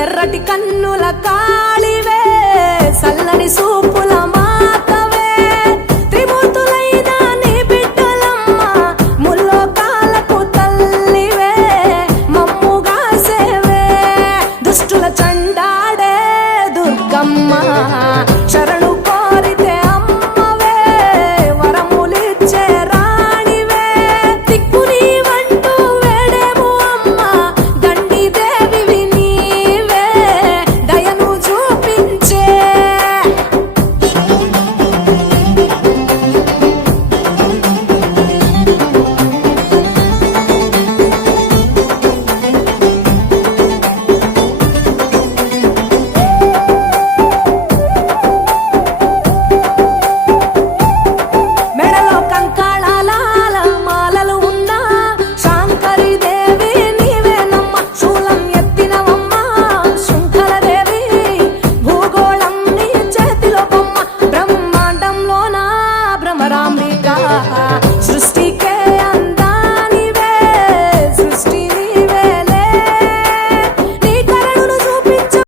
ఎర్రటి కన్నుల కాళివే సల్లని సూపుల మాతవే త్రిమూర్తులైన నీ బిడ్డలమ్మ ముల్లోకాలకు తల్లివే మమ్ముగా సేవే దుష్టుల చండాడే దుర్గమ్మ శరణు కోరితే అమ్మవే వరములిచ్చే రాణివే దిక్కు నీవంటూ వేడేము అమ్మ దండి దేవివి నీవే దయను చూపించే మెడలో కంకాళాల మాలలు ఉన్నా శాంకరి దేవి నీవేనమ్మ శూలం ఎత్తినవమ్మ శృంఖలదేవి భూగోళం నీ చేతిలో బొమ్మ బ్రహ్మాండంలోన భ్రమరాంబిక సృష్టి